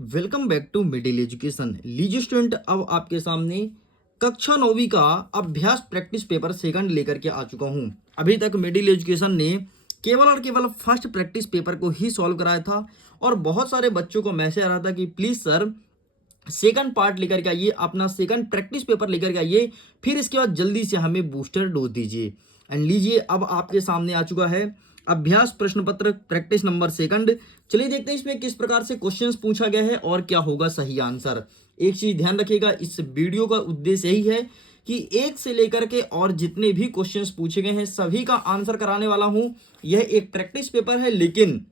Welcome back to Middle Education. लीजिए student, अब आपके सामने कक्षा 9वीं का अभ्यास प्रैक्टिस पेपर सेकंड लेकर के आ चुका हूं। अभी तक मिडिल एजुकेशन ने केवल और केवल फर्स्ट प्रैक्टिस पेपर को ही सॉल्व कराया था और बहुत सारे बच्चों को मैसेज आ रहा था कि प्लीज़ सर सेकंड पार्ट लेकर के आइए, अपना सेकंड प्रैक्टिस पेपर लेकर के आइए, फिर इसके बाद जल्दी से हमें बूस्टर डोज दीजिए। एंड लीजिए, अब आपके सामने आ चुका है अभ्यास प्रश्न पत्र प्रैक्टिस नंबर सेकंड। चलिए देखते हैं इसमें किस प्रकार से क्वेश्चंस पूछा गया है और क्या होगा सही आंसर। एक चीज ध्यान रखिएगा, इस वीडियो का उद्देश्य यही है कि एक से लेकर के और जितने भी क्वेश्चंस पूछे गए हैं सभी का आंसर कराने वाला हूं। यह एक प्रैक्टिस पेपर है, लेकिन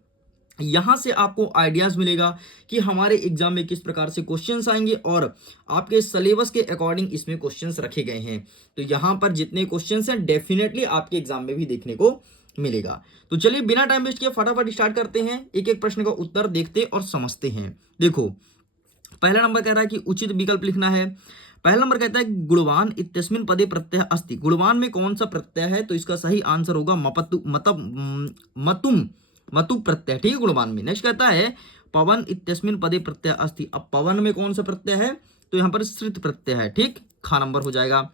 यहां से आपको आइडियाज मिलेगा कि हमारे एग्जाम में किस प्रकार से क्वेश्चंस आएंगे और आपके सिलेबस के अकॉर्डिंग इसमें क्वेश्चंस रखे गए हैं। तो यहां पर जितने क्वेश्चंस हैं डेफिनेटली आपके एग्जाम में भी देखने को मिलेगा। तो चलिए बिना टाइम वेस्ट किए फटाफट स्टार्ट करते हैं, एक एक प्रश्न का उत्तर देखते और समझते हैं। देखो, पहला नंबर कह रहा है कि उचित विकल्प लिखना है। पहला नंबर कहता है गुणवान इत्यस्मिन् पदे प्रत्यय अस्ति। गुणवान में कौन सा प्रत्यय है? तो इसका सही आंसर होगा मपतु मतुम मतु प्रत्यय। ठीक है, गुणवान में। नेक्स्ट कहता है पवन इत्यस्मिन् पदे प्रत्यय अस्ति। अब पवन में कौन सा प्रत्यय है? तो यहाँ पर श्रित प्रत्यय है। ठीक, खा नंबर हो जाएगा।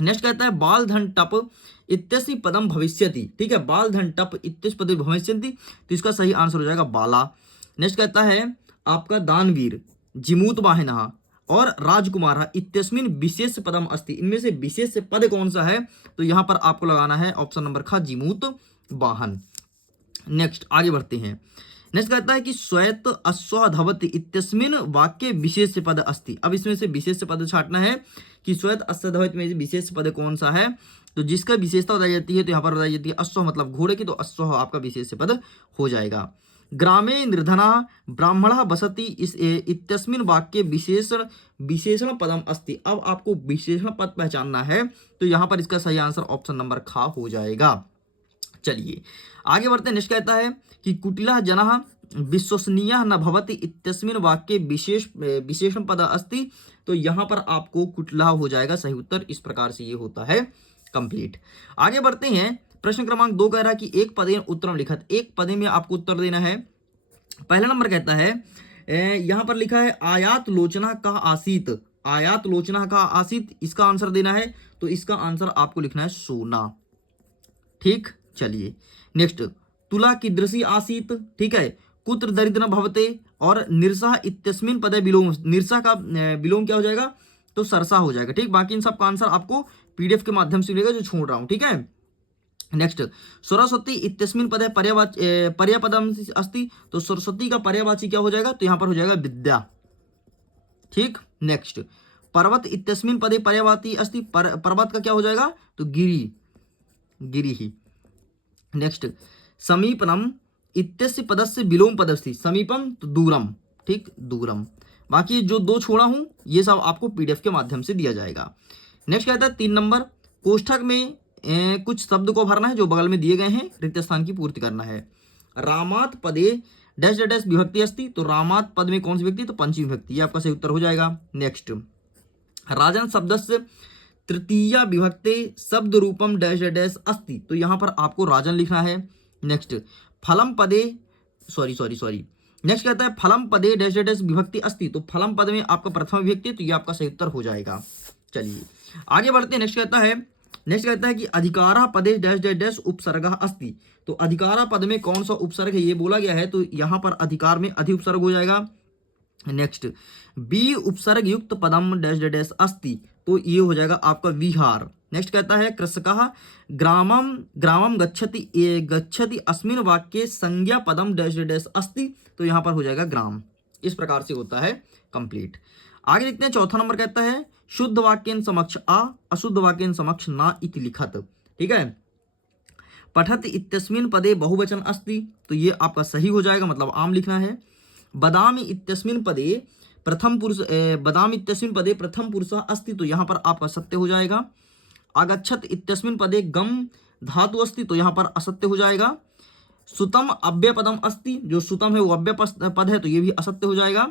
नेक्स्ट कहता है बाल धन टप इत्यस्मिं पदम भविष्यति। ठीक है, बाल धन टप इत्यस्मिन् पदे भविष्यति, तो इसका सही आंसर हो जाएगा बाला। नेक्स्ट कहता है आपका दानवीर जिमूत वाहिनः और राजकुमार इत्यस्मिन् विशेष पदम अस्ति। इनमें से विशेष पद कौन सा है? तो यहां पर आपको लगाना है ऑप्शन नंबर खा, जिमूत वाहन। नेक्स्ट आगे बढ़ते हैं। नेक्स्ट कहता है कि श्वेत अश्वधवति इत्यस्मिन् वाक्य विशेष पद अस्ति। अब इसमें से विशेष पद छाटना है कि श्वेत अश्वधवति में विशेष पद कौन सा है। तो जिसका विशेषता बताई जाती है तो यहाँ पर बताई जाती है अश्व मतलब घोड़े की, तो अश्व आपका विशेष पद हो जाएगा। ग्रामे निर्धना ब्राह्मण बसति इस इत्यस्मिन् वाक्य विशेषण पदम अस्ति। अब आपको विशेषण पद पहचानना है, तो यहाँ पर इसका सही आंसर ऑप्शन नंबर खा हो जाएगा। चलिए आगे बढ़ते हैं। नेक्स्ट कहता है कि कुटिलः जनः विश्वसनीयः न भवति इत्यस्मिन् वाक्ये विशेषण पद अस्ति। तो यहाँ पर आपको कुटिलः हो जाएगा सही उत्तर। इस प्रकार से ये होता है कंप्लीट। आगे बढ़ते हैं। प्रश्न क्रमांक 2 कह रहा है कि एक पदेन उत्तरम लिखत। एक पदे में आपको उत्तर देना है। पहला नंबर कहता है यहाँ पर लिखा है आयात लोचना का आसीत। आयात लोचना का आसीत, इसका आंसर देना है। तो इसका आंसर आपको लिखना है सोना। ठीक, चलिए नेक्स्ट तुला कीदृशी आसीत। ठीक है, कुत्र दरिद्र भवते और निरसा इत्यस्मिन् पदे विलोम। निरसा का विलोम क्या हो जाएगा? तो सरसा हो जाएगा। ठीक, बाकी इन सब का आंसर आपको पीडीएफ के माध्यम से मिलेगा जो छोड़ रहा हूं। ठीक है, नेक्स्ट सरस्वती इत्यस्मिन् पदे पर्यायपदम अस्ति। तो सरस्वती का पर्यायवाची क्या हो जाएगा? तो यहां पर हो जाएगा विद्या। ठीक, नेक्स्ट पर्वत इत्यस्मिन् पदे पर्यायवाची अस्ति। पर्वत का क्या हो जाएगा? तो गिरी, गिरी ही। नेक्स्ट समीपनम इत्यस्य पदस्य विलोम पदस्थि। समीपम तो दूरम। ठीक, दूरम। बाकी जो 2 छोड़ा हूं ये सब आपको पीडीएफ के माध्यम से दिया जाएगा। नेक्स्ट कहता है 3 नंबर कोष्ठक में कुछ शब्द को भरना है जो बगल में दिए गए हैं, रिक्त स्थान की पूर्ति करना है। रामात पदे डैश डैश विभक्ति अस्ति। तो रामात पद में कौन सी विभक्ति? तो पंचमी विभक्ति। ये आपका सही उत्तर हो जाएगा। नेक्स्ट राजन शब्दस्य तृतीया विभक्ते शब्द रूपम डैश डैश अस्ति। तो यहां पर आपको राजन लिखना है। नेक्स्ट फलम पदे सॉरी नेक्स्ट कहता है फलम पदे डैश डैश विभक्ति अस्ति। तो फलम पद में आपका प्रथम विभक्ति, तो ये आपका सही उत्तर हो जाएगा। चलिए आगे बढ़ते हैं। नेक्स्ट कहता है कि अधिकारा पदे डैश डैश डैश उपसर्ग अस्ति। तो अधिकारा पद में कौन सा उपसर्ग है ये बोला गया है, तो यहां पर अधिकार में अधि उपसर्ग हो जाएगा। नेक्स्ट बी उपसर्ग युक्त पदम डैश डैश डैश अस्ति। तो ये हो जाएगा आपका विहार। नेक्स्ट कहता है कृषकः ग्रामम ग्रामम गच्छति अस्मिन् वाक्ये संज्ञा पदम डैश डैश अस्ति। तो यहाँ पर हो जाएगा ग्राम। इस प्रकार से होता है कंप्लीट। आगे देखते हैं। चौथा नंबर कहता है शुद्ध वाक्यन समक्ष आ अशुद्ध वाक्यन समक्ष ना इति लिखत। ठीक है, पठत इत्यस्मिन् पदे बहुवचन अस्ति। तो ये आपका सही हो जाएगा, मतलब आम लिखना है। बदामी इत्यस्मिन् पदे प्रथम पुरुष बदाम इत्यस्मिन् पदे प्रथम पुरुष अस्ति। तो यहाँ पर आपका सत्य हो जाएगा। आगच्छत इत्यस्मिन् पदे गम धातु अस्ति। तो यहाँ पर असत्य हो जाएगा। सुतम अव्यय पदम अस्ति। जो सुतम है वो अव्यय पद है, तो ये भी असत्य हो जाएगा।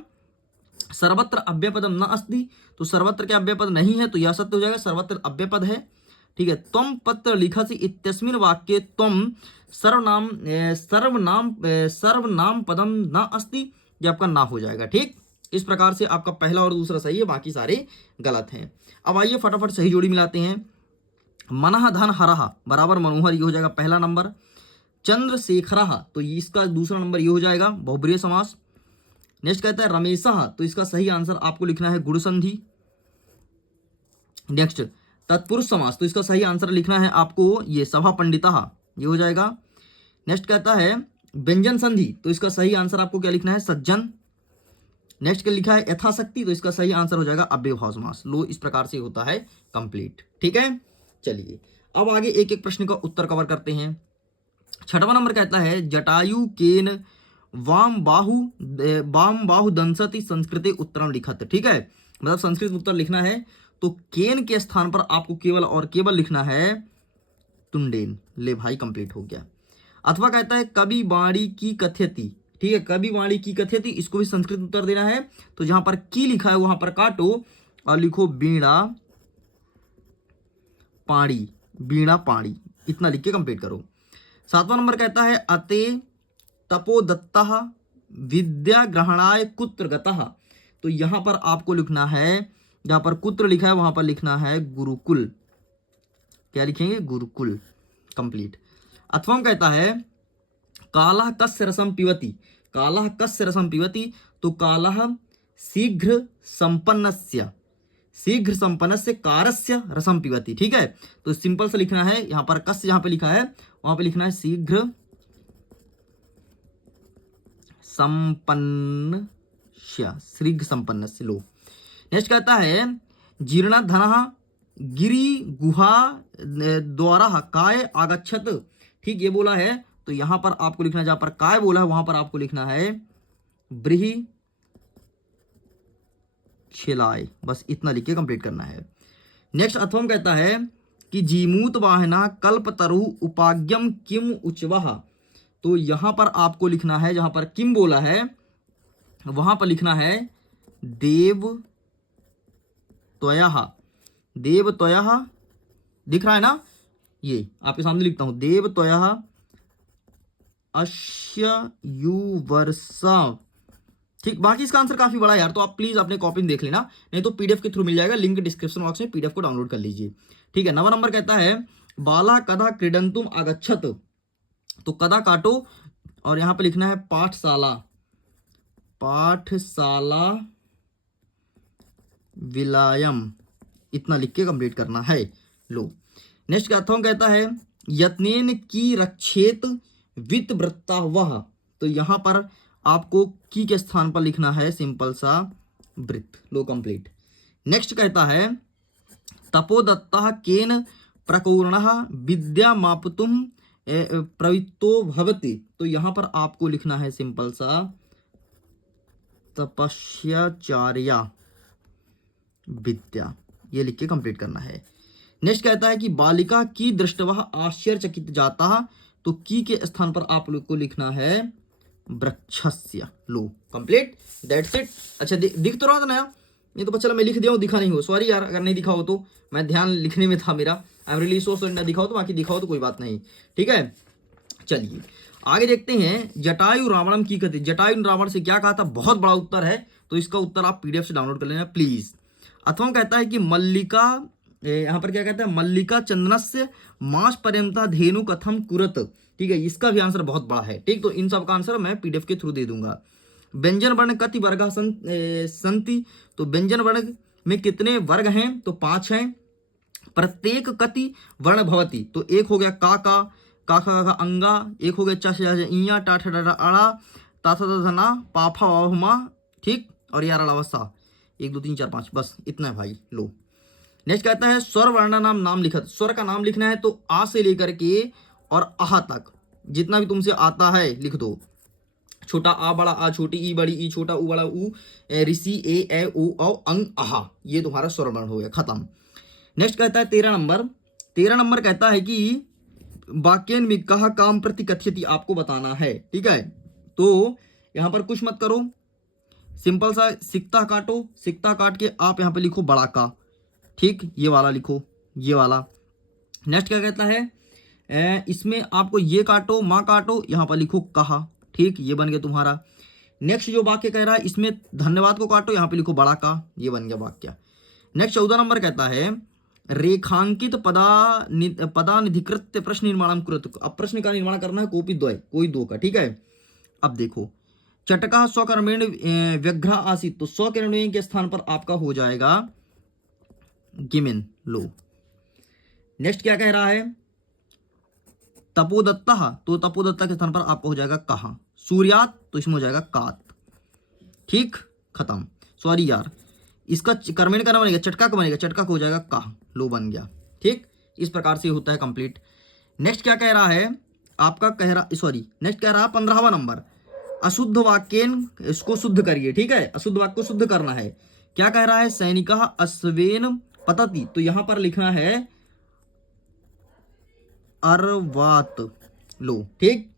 सर्वत्र अव्यय पदम न अस्ति। तो सर्वत्र के अव्यय पद नहीं है, तो यह असत्य हो जाएगा। सर्वत्र अव्यय पद है। ठीक है, त्वम पत्र लिखसि इत्यस्मिन् वाक्ये त्वम सर्वनाम पदम न अस्ति। ये आपका ना हो जाएगा। ठीक, इस प्रकार से आपका पहला और दूसरा सही है, बाकी सारे गलत हैं। अब आइए फटाफट सही जोड़ी मिलाते हैं। मनः धन हरः बराबर मनोहर, ये हो जाएगा पहला नंबर। चंद्रशेखरः तो इसका दूसरा नंबर ये हो जाएगा बहुब्रीहि समास। नेक्स्ट कहता है रमेशः, तो इसका सही आंसर आपको लिखना है गुण संधि। नेक्स्ट तत्पुरुष समास, तो इसका सही आंसर लिखना है आपको ये सभा पंडितः, ये हो जाएगा। नेक्स्ट कहता है व्यंजन संधि, तो इसका सही आंसर आपको क्या लिखना है सज्जन। नेक्स्ट क्या लिखा है यथाशक्ति, तो इसका सही आंसर हो जाएगा अव्ययभाव समास। लो इस प्रकार से होता है कंप्लीट, ठीक है। चलिए अब आगे एक एक प्रश्न का उत्तर कवर करते हैं। छठवां नंबर कहता है जटायु केन वाम बाहु दंसति संस्कृते उत्तरम लिखत, ठीक है, मतलब संस्कृत उत्तर लिखना है तो केन के स्थान पर आपको केवल और केवल लिखना है तुंडेन। ले भाई कंप्लीट हो गया। अथवा कहता है कवि वाणी की कथ्यति, ठीक है, कवि वाणी की कथ्यति, इसको भी संस्कृत उत्तर देना है तो जहां पर की लिखा है वहां पर काटो और लिखो बीणा पाणी, बीणा पाणी, इतना लिख के कंप्लीट करो। सातवां नंबर कहता है अते तपोदत्तः विद्या ग्रहणाय कुत्र गतः, तो यहां पर आपको लिखना है, जहां पर कुत्र लिखा है वहां पर लिखना है गुरुकुल, क्या लिखेंगे गुरुकुल, कंप्लीट। अथवा कहता है कालः कस्य रसम पिबति, कालः कस्य रसम पिबति, तो कालः शीघ्र संपन्नस्य कारस्य रसम पिबति, ठीक है, तो सिंपल से लिखना है, यहां पर कस्य जहां पे लिखा है वहां पे लिखना है शीघ्र संपन्नस्य। लो नेक्स्ट कहता है जीर्णधनः गिरि गुहा द्वारा काय आगच्छत, ठीक, ये बोला है तो यहां पर आपको लिखना है, जहां पर काय बोला है वहां पर आपको लिखना है ब्रीहि छिलाय, बस इतना लिख के कंप्लीट करना है। नेक्स्ट अथवम कहता है कि जीमूत वाहना कल्पतरु उपाग्यम किम उच्चवः, तो यहां पर आपको लिखना है, जहां पर किम बोला है वहां पर लिखना है देव त्वयः, देव त्वयः दिख रहा है ना, ये आपके सामने लिखता हूं देव त्वयः अश्य युवर्षा, ठीक। बाकी इसका आंसर काफी बड़ा है यार, तो आप प्लीज अपने कॉपी में देख लेना, नहीं तो पीडीएफ के थ्रू मिल जाएगा, लिंक डिस्क्रिप्शन बॉक्स में, पीडीएफ को डाउनलोड कर लीजिए, ठीक है। 9वां नंबर कहता है बाला कदा क्रीडंतुम आगच्छत, तो कदा काटो और यहां पे लिखना है पाठशाला, पाठशाला विलायम, इतना लिख के कंप्लीट करना है। लो नेक्स्ट कहता है यत्नेन की रक्षेत वित्त वृत्ता वह, तो यहां पर आपको की के स्थान पर लिखना है सिंपल सा वृत्त। लो कंप्लीट। नेक्स्ट कहता है तपोदत्तः केन प्रकूर्णः विद्या मापतुम प्रवृत्तो भवति, तो यहां पर आपको लिखना है सिंपल सा तपस्याचार्या विद्या, ये लिख के कंप्लीट करना है। नेक्स्ट कहता है कि बालिका की दृष्टवः आश्चर्यचकित जाता, तो की के स्थान पर आप लोग को लिखना है वृक्षस्य। लो कंप्लीट, दैट्स इट। अच्छा दिख तो रहा था ना, नहीं तो चलो मैं लिख दिया हूँ, दिखा नहीं हो, सॉरी यार अगर नहीं दिखा हो तो, मैं ध्यान लिखने में था मेरा, आई एम रियली सो ना दिखाओ तो, बाकी दिखाओ तो कोई बात नहीं, ठीक है। चलिए आगे देखते हैं जटायु रावणम की कथि, जटायु रावण से क्या कहा था, बहुत बड़ा उत्तर है, तो इसका उत्तर आप पीडीएफ से डाउनलोड कर लेना प्लीज। अथवा कहता है कि मल्लिका, यहाँ पर क्या कहता है मल्लिका चंदनस्य मास पर्यंता धेनु कथम कुरत, ठीक है, इसका भी आंसर बहुत बड़ा है, ठीक, तो इन सब का आंसर मैं पीडीएफ के थ्रू दे दूंगा। व्यंजन वर्ण कति वर्ग संति, तो व्यंजन वर्ण में कितने वर्ग हैं, तो 5 हैं। प्रत्येक कति वर्ण भवति, तो एक हो गया का अंगा, एक हो गया चा टा अड़ा ता पाफा वाहुमा, ठीक, और यार अलावा 1 2 3 4 5, बस इतना है भाई। लो नेक्स्ट कहता है स्वर वर्ण नाम लिखत, स्वर का नाम लिखना है तो आ से लेकर के और आह तक जितना भी तुमसे आता है लिख दो, छोटा आ बड़ा आ, छोटी ई बड़ी ई, छोटा ऊ बड़ा ऊ, ऋषि ए ओ औ अंग आहा, ये तुम्हारा स्वर वर्ण हो गया, खत्म। नेक्स्ट कहता है 13 नंबर कहता है कि वाक्यन में कहा काम प्रति कथ्यति आपको बताना है, ठीक है, तो यहां पर कुछ मत करो, सिंपल सा सिकता काटो, सिकता काट के आप यहां पे लिखो बड़ा का, ठीक, ये वाला लिखो, ये वाला। नेक्स्ट क्या कहता है इसमें आपको ये काटो माँ काटो, यहां पर लिखो कहा, ठीक, ये बन गया तुम्हारा। नेक्स्ट जो वाक्य कह रहा है इसमें धन्यवाद को काटो, यहाँ पे लिखो बड़ा का, ये बन गया वाक्य। नेक्स्ट 14 नंबर कहता है रेखांकित पदानिधिकृत प्रश्न निर्माण कुरुत। अब प्रश्न का निर्माण करना है कोई दो का, ठीक है। अब देखो चटका स्वकर्मेण व्यग्र आसित, तो स्वकर्मेण के स्थान पर आपका हो जाएगा गिमिन, लो। नेक्स्ट क्या कह रहा है तपोदत्ता, तो तपोदत्ता के स्थान पर आपका हो जाएगा कहा। सूर्यात, तो इसमें हो जाएगा कात, ठीक, खत्म। सॉरी यार, इसका कर्मेण का ना बनेगा, चटका का बनेगा, चटका का हो जाएगा कहा, लो बन गया, ठीक। इस प्रकार से होता है कंप्लीट। नेक्स्ट क्या कह रहा है आपका, नेक्स्ट कह रहा है 15वां नंबर अशुद्ध वाक्यन, इसको शुद्ध करिए, ठीक है। अशुद्ध वाक्य को शुद्ध करना है। क्या कह रहा है सैनिक अश्वेन पतति, तो यहां पर लिखना है अर्वात, लो, ठीक।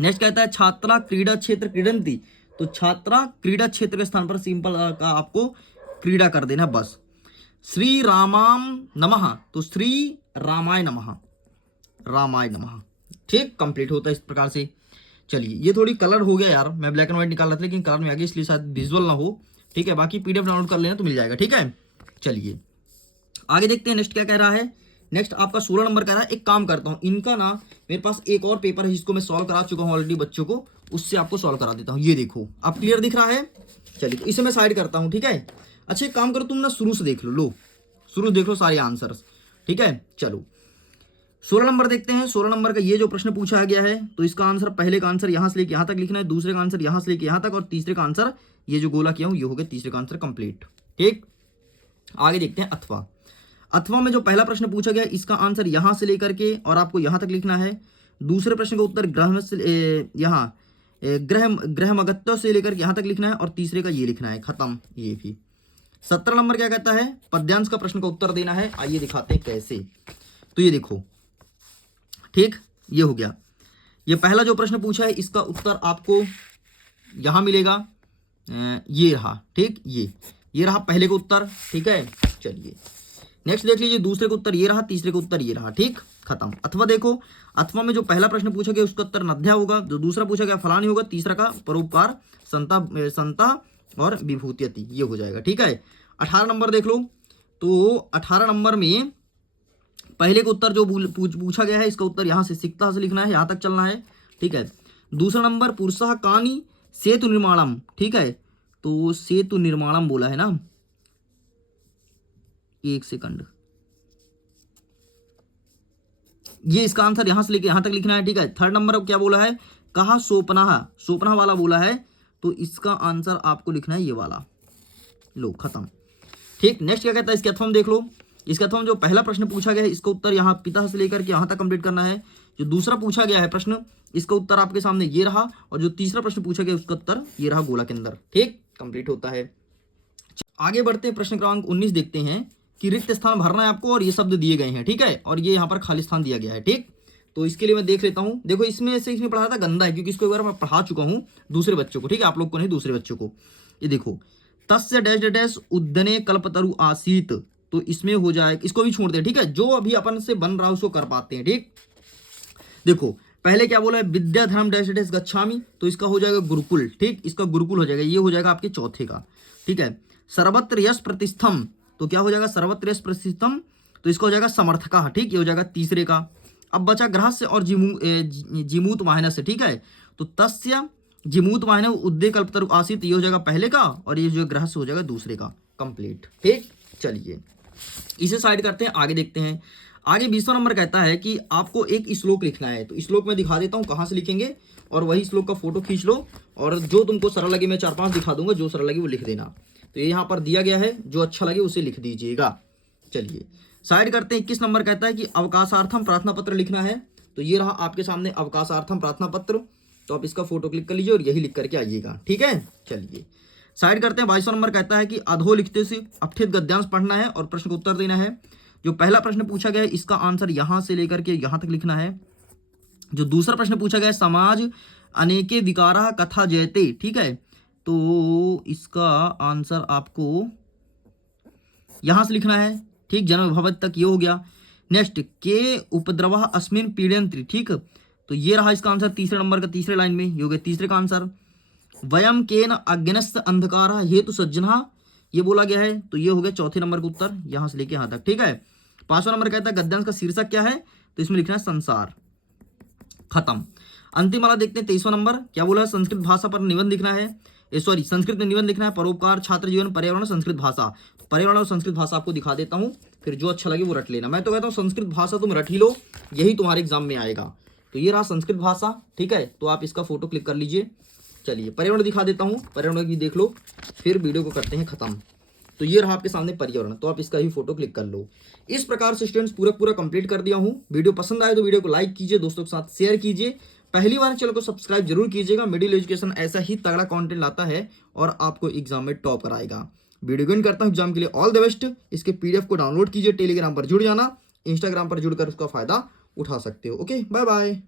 नेक्स्ट कहता है छात्रा क्रीड़ा क्षेत्र क्रीडंती, तो छात्रा क्रीड़ा क्षेत्र के स्थान पर सिंपल का आपको क्रीड़ा कर देना बस। श्री रामाम नमः, तो श्री रामाय नमः, रामाय नमः, ठीक, कंप्लीट होता है इस प्रकार से। चलिए ये थोड़ी कलर हो गया यार, मैं ब्लैक एंड व्हाइट निकाल रहा था लेकिन कलर में आ गया इसलिए शायद विजुअल ना हो, ठीक है। बाकी पीडीएफ डाउनलोड कर लेना तो मिल जाएगा, ठीक है। चलिए आगे देखते हैं नेक्स्ट क्या कह रहा है। नेक्स्ट आपका 16 नंबर कह रहा है एक काम करता हूं, इनका ना मेरे पास एक और पेपर है जिसको मैं सॉल्व करा चुका हूं ऑलरेडी बच्चों को, उससे आपको सॉल्व करा देता हूं। ये देखो आप क्लियर दिख रहा है, चलिए तो इसे मैं साइड करता हूं, ठीक है। अच्छा एक काम करो तुम ना शुरू से देख लो, शुरू से देख लो सारे आंसर्स, ठीक है। चलो 16 नंबर देखते हैं। 16 नंबर का ये जो प्रश्न पूछा गया है, तो इसका आंसर, पहले का आंसर यहां से लेके यहां तक लिखना है, दूसरे का आंसर यहां से लेके यहां तक, और तीसरे का आंसर ये जो गोला किया हूं ये हो गया तीसरे का आंसर कंप्लीट, ठीक। आगे देखते हैं अथवा। अथवा में जो पहला प्रश्न पूछा गया इसका आंसर यहां से लेकर के और आपको यहां तक लिखना है। दूसरे प्रश्न का उत्तर ग्रह से यहाँ ग्रह से लेकर के यहां तक लिखना है, और तीसरे का ये लिखना है, खत्म ये भी। 17 नंबर क्या कहता है पद्यांश का प्रश्न का उत्तर देना है। आइए दिखाते हैं कैसे। तो ये देखो, ठीक, ये हो गया। ये पहला जो प्रश्न पूछा है इसका उत्तर आपको यहां मिलेगा, ये रहा, ठीक, ये रहा पहले का उत्तर, ठीक है। चलिए नेक्स्ट देख लीजिए, दूसरे का उत्तर ये रहा, तीसरे का उत्तर ये रहा, ठीक, खत्म। अथवा देखो, अथवा में जो पहला प्रश्न पूछा गया उसका उत्तर नद्या होगा, जो दूसरा पूछा गया फलानी होगा, तीसरा का परोपकार संता और विभूतियति, ये हो जाएगा, ठीक है। 18 नंबर देख लो, तो 18 नंबर में पहले का उत्तर जो पूछा गया है इसका उत्तर यहाँ से सिक्ता से लिखना है, यहाँ तक चलना है, ठीक है। दूसरा नंबर पुरुषः कानी सेतु निर्माणम, ठीक है, तो सेतु निर्माणम बोला है ना, एक सेकंड, ये इसका आंसर यहां से लेके यहां तक लिखना है, ठीक है। थर्ड नंबर अब क्या बोला है, कहा सोपना वाला बोला है, तो इसका आंसर आपको लिखना है ये वाला, लो खत्म, ठीक। नेक्स्ट क्या कहता है इसके अथवा देख लो। इसके अथवा जो पहला प्रश्न पूछा गया है इसका उत्तर यहाँ पिता से लेकर के यहां तक कंप्लीट करना है। जो दूसरा पूछा गया है प्रश्न इसका उत्तर आपके सामने ये रहा, और जो तीसरा प्रश्न पूछा गया उसका उत्तर ये रहा गोला के अंदर, ठीक, कंप्लीट होता है। आगे बढ़ते हैं, प्रश्न क्रमांक 19 देखते हैं कि रिक्त स्थान भरना है आपको, और ये शब्द दिए गए हैं, ठीक है, और ये यहाँ पर खाली स्थान दिया गया है, ठीक। तो इसके लिए मैं देख लेता हूँ। देखो इसमें पढ़ा था गंदा है क्योंकि इसको एक बार मैं पढ़ा चुका हूँ दूसरे बच्चों को, ठीक है, आप लोग को नहीं, दूसरे बच्चों को। ये देखो तस्य डैश डैश उद्दने कल्पतरु आसीत, तो इसमें हो जाएगा, इसको भी छोड़ दे, ठीक है, जो अभी अपन से बन रहा है उसको कर पाते हैं, ठीक। देखो पहले क्या बोला है विद्या धर्म डैश डैश गच्छामि, तो इसका हो जाएगा गुरुकुल, ठीक, इसका गुरुकुल हो जाएगा, ये हो जाएगा आपके चौथे का, ठीक है। सर्वत्र यश प्रतिष्ठम, तो क्या हो जाएगा सर्वत्र यश प्रतिष्ठम, तो इसका हो जाएगा समर्थका, ठीक, ये हो जाएगा तीसरे का। अब बचा ग्रहस्य और जिमूत वाहन से, ठीक है, तो तस्य जिमूत वाहन उद्दे कल्पतरु आसित, ये हो जाएगा पहले का, और ये जो ग्रहस्य हो जाएगा दूसरे का, कंप्लीट, ठीक। चलिए इसे साइड करते हैं, आगे देखते हैं। आगे 20वां नंबर कहता है कि आपको एक श्लोक लिखना है, तो श्लोक में दिखा देता हूं कहां से लिखेंगे, और वही श्लोक का फोटो खींच लो, और जो तुमको सरल लगे मैं 4-5 दिखा दूंगा, जो सरल लगे वो लिख देना। तो ये यहाँ पर दिया गया है, जो अच्छा लगे उसे लिख दीजिएगा। चलिए साइड करते हैं। 21 नंबर कहता है कि अवकाशार्थम प्रार्थना पत्र लिखना है, तो ये रहा आपके सामने अवकाशार्थम प्रार्थना पत्र, तो आप इसका फोटो क्लिक कर लीजिए और यही लिख करके आइएगा, ठीक है। चलिए साइड करते हैं। 22वां नंबर कहता है कि अधो लिखते से अपठित गद्यांश पढ़ना है और प्रश्न का उत्तर देना है। जो पहला प्रश्न पूछा गया है इसका आंसर यहां से लेकर के यहां तक लिखना है। जो दूसरा प्रश्न पूछा गया है समाज अनेके विकारा कथा जयते, ठीक है, तो इसका आंसर आपको यहां से लिखना है, ठीक, जन्म भवत तक ये हो गया। नेक्स्ट के उपद्रव अस्मिन पीड़यन्ति, ठीक, तो ये रहा इसका आंसर तीसरे नंबर का, तीसरे लाइन में ये हो गया तीसरे का आंसर। वयम केन अग्नस्त अंधकार हेतु सज्जना, ये बोला गया है। तो ये हो गया चौथे नंबर का उत्तर, यहां से लेके यहां तक। ठीक है, 5वां नंबर कहता है गद्यांश का शीर्षक क्या है, तो इसमें लिखना है संसार। खत्म। अंतिम वाला देखते हैं 23वां नंबर क्या बोला है, संस्कृत भाषा पर निबंध लिखना है, सॉरी संस्कृत में निबंध लिखना है, परोपकार, छात्र जीवन, पर्यावरण, संस्कृत भाषा। तो पर्यावरण और संस्कृत भाषा आपको दिखा देता हूं, फिर जो अच्छा लगे वो रट लेना। मैं तो कहता हूं संस्कृत भाषा तुम रट ही लो, यही तुम्हारे एग्जाम में आएगा। तो ये रहा संस्कृत भाषा। ठीक है, तो आप इसका फोटो क्लिक कर लीजिए। चलिए पर्यावरण दिखा देता हूँ, पर्यावरण की देख लो, फिर वीडियो को करते हैं खत्म। तो ये रहा आपके सामने पर्यावरण, तो आप इसका ही फोटो क्लिक कर लो। इस प्रकार से स्टूडेंट्स पूरा कंप्लीट कर दिया हूँ। वीडियो पसंद आए तो वीडियो को लाइक कीजिए, दोस्तों के साथ शेयर कीजिए। पहली बार चैनल को सब्सक्राइब जरूर कीजिएगा। मिडिल एजुकेशन ऐसा ही तगड़ा कंटेंट लाता है और आपको एग्जाम में टॉप कराएगा। वीडियो ज्वाइन करता हूँ एग्जाम के लिए, ऑल द बेस्ट। इसके पीडीएफ को डाउनलोड कीजिए, टेलीग्राम पर जुड़ जाना, इंस्टाग्राम पर जुड़कर उसका फायदा उठा सकते हो। Okay, bye bye.